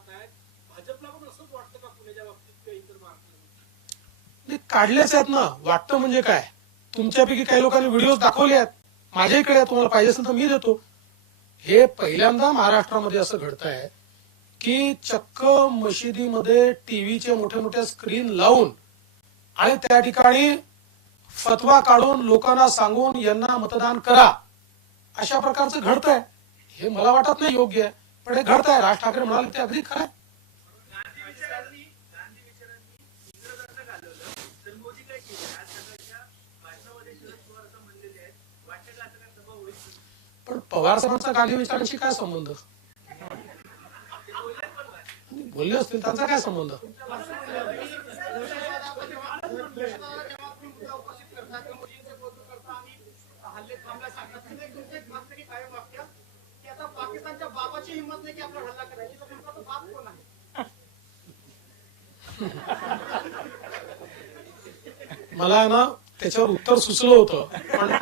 पाहतायत, भाजपला पण असंच वाटतं का पुण्याच्या बाबतीत किंवा इतर महाराष्ट्रात? काढलेच आहेत ना. वाटतं म्हणजे काय, तुमच्यापैकी काही लोकांनी व्हिडिओ दाखवले आहेत, माझ्याकडे आहे, तुम्हाला पाहिजे असेल तर मी देतो. हे पहिल्यांदा महाराष्ट्रामध्ये असं घडत आहे की चक्क मशिदीमध्ये टीव्हीचे मोठ्या मोठ्या स्क्रीन लावून आणि त्या ठिकाणी फतवा काढून लोकांना सांगून यांना मतदान करा, अशा प्रकारचं घडतंय. हे मला वाटत नाही योग्य आहे, पण हे घडतंय. राज ठाकरे म्हणाले ते अगदी खरं आहे. गांधी विचारांनी इंग्रजांना घालवलं तर मोदी काय केलं? आज सकाळच्या भाषणामध्ये शरद पवार असं म्हणलेले आहेत, वाटतं का आता काय सभा होईल? पण पवार साहेबांचा गांधी विचारांशी काय संबंध? बोलले असतील, त्यांचा काय संबंध? पाकिस्तानच्या बाबाची हिंमत नाही की आपला हल्ला करायची, तर तुमचा तो बाप कोण आहे? मला ना त्याच्यावर उत्तर सुचलं होतं, पण